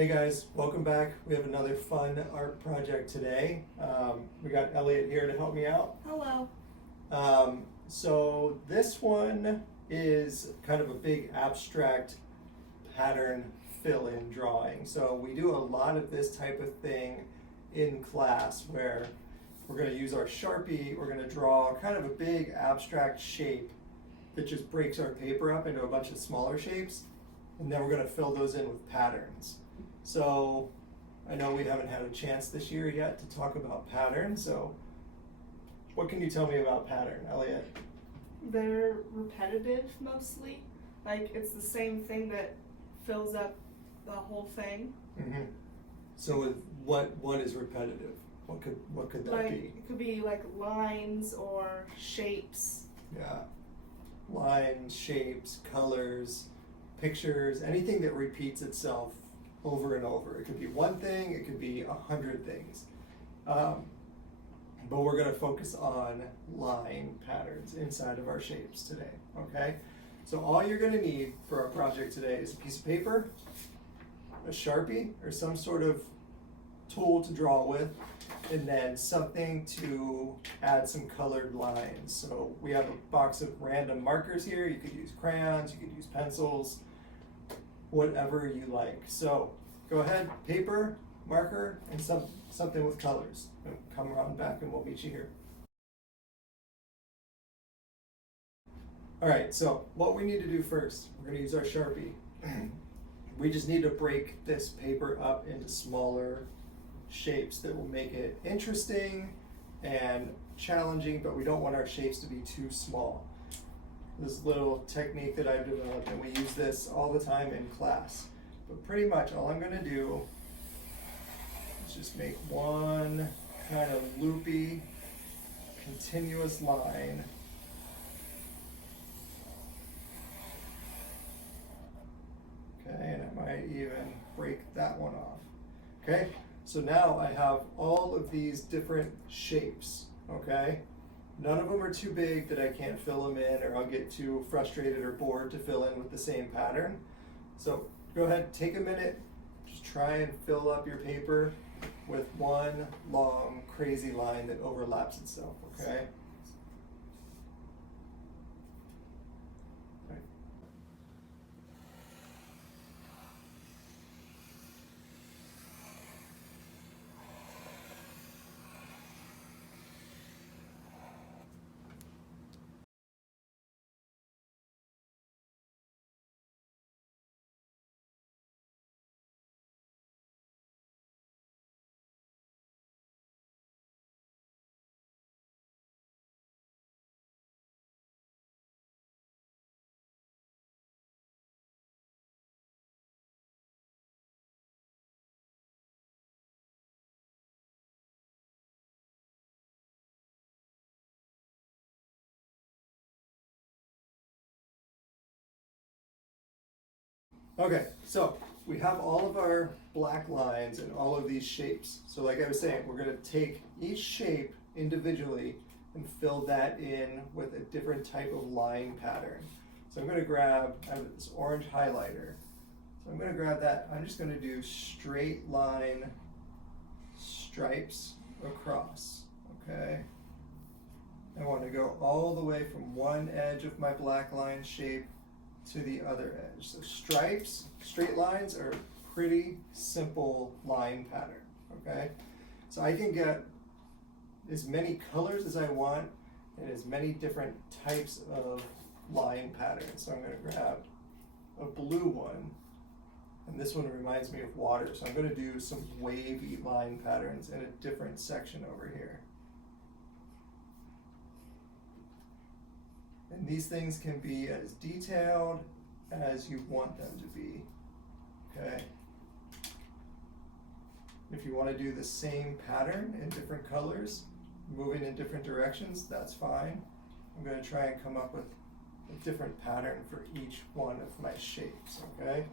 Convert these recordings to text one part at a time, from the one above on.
Hey guys, welcome back. We have another fun art project today. We got Elliot here to help me out. Hello. So this one is kind of a big abstract pattern fill-in drawing. So we do a lot of this type of thing in class where we're going to use our Sharpie, we're going to draw kind of a big abstract shape that just breaks our paper up into a bunch of smaller shapes, and then we're going to fill those in with patterns. So I know we haven't had a chance this year yet to talk about patterns, so what can you tell me about pattern, Elliot? They're repetitive mostly. Like it's the same thing that fills up the whole thing. Mm-hmm. So what is repetitive? What could that Like be? it could be like lines or shapes. Yeah. Lines, shapes, colors, pictures, anything that repeats itself over and over. It could be one thing, it could be 100 things. But we're going to focus on line patterns inside of our shapes today, okay? So all you're going to need for our project today is a piece of paper, a Sharpie, or some sort of tool to draw with, and then something to add some colored lines. So we have a box of random markers here. You could use crayons, you could use pencils, whatever you like. So go ahead, paper, marker, and something with colors. And come around back and we'll meet you here. All right, so what we need to do first, we're going to use our Sharpie. We just need to break this paper up into smaller shapes that will make it interesting and challenging, but we don't want our shapes to be too small. This little technique that I've developed, and we use this all the time in class. But pretty much all I'm going to do is just make one kind of loopy, continuous line. Okay, and I might even break that one off. Okay, so now I have all of these different shapes, okay? None of them are too big that I can't fill them in, or I'll get too frustrated or bored to fill in with the same pattern. So go ahead, take a minute, just try and fill up your paper with one long, crazy line that overlaps itself, okay? Okay, so we have all of our black lines and all of these shapes. So like I was saying, we're going to take each shape individually and fill that in with a different type of line pattern. So I'm going to grab, I have this orange highlighter. So I'm going to grab that. I'm just going to do straight line stripes across, okay? I want to go all the way from one edge of my black line shape to the other edge. So stripes, straight lines are pretty simple line pattern, okay? So I can get as many colors as I want and as many different types of line patterns. So I'm going to grab a blue one, and this one reminds me of water. So I'm going to do some wavy line patterns in a different section over here. And these things can be as detailed as you want them to be, okay? If you want to do the same pattern in different colors, moving in different directions, that's fine. I'm going to try and come up with a different pattern for each one of my shapes, okay?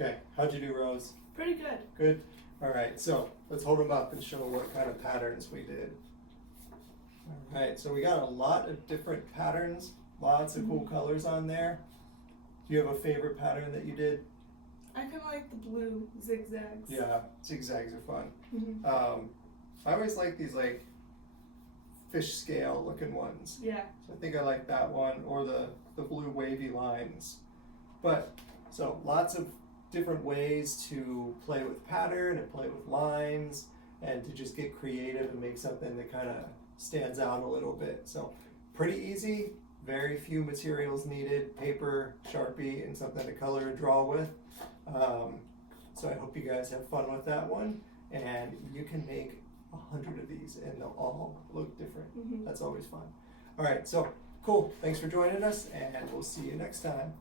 Okay, how'd you do, Rose? Pretty good. Good? Alright, so let's hold them up and show what kind of patterns we did. Alright, so we got a lot of different patterns, lots of cool colors on there. Do you have a favorite pattern that you did? I kind of like the blue zigzags. Yeah, zigzags are fun. Mm-hmm. I always like these like fish scale looking ones. Yeah. So I think I like that one, or the blue wavy lines. But, so lots of different ways to play with pattern and play with lines and to just get creative and make something that kind of stands out a little bit. So pretty easy, very few materials needed, paper, Sharpie, and something to color and draw with. So I hope you guys have fun with that one, and you can make 100 of these and they'll all look different. Mm-hmm. That's always fun. All right, so cool. Thanks for joining us, and we'll see you next time.